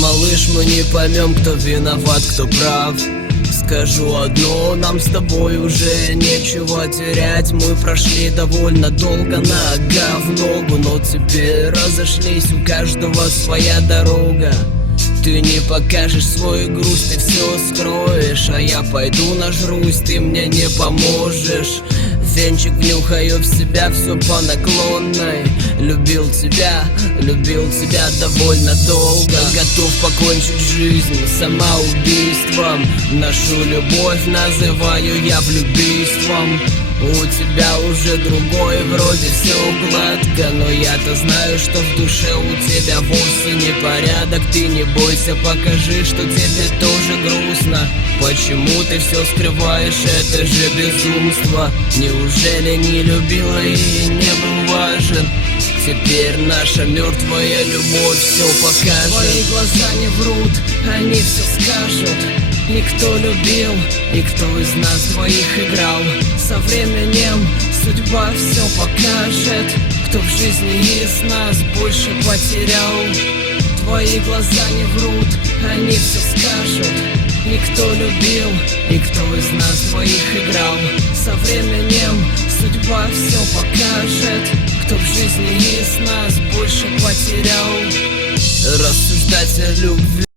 малыш, мы не поймем, кто виноват, кто прав. Скажу одно, нам с тобой уже нечего терять. Мы прошли довольно долго нога в ногу, но теперь разошлись, у каждого своя дорога. Ты не покажешь свой груз, ты все скроешь, а я пойду нажрусь, ты мне не поможешь. Венчик внюхаю в себя, все по наклонной. Любил тебя довольно долго. Готов покончить жизнь самоубийством. Нашу любовь называю я влюбийством. У тебя уже другой, вроде все гладко, но я-то знаю, что в душе у тебя вовсе не порядок. Ты не бойся, покажи, что тебе тоже грустно. Почему ты все скрываешь, это же безумство. Неужели не любила и не был важен? Теперь наша мертвая любовь все покажет. Твои глаза не врут, они все скажут. Никто любил, никто из нас двоих играл. Со временем судьба все покажет, кто в жизни из нас больше потерял. Твои глаза не врут, они все скажут. Никто любил, никто из нас двоих играл. Со временем судьба все покажет, кто в жизни из нас больше потерял. Рассуждать о любви.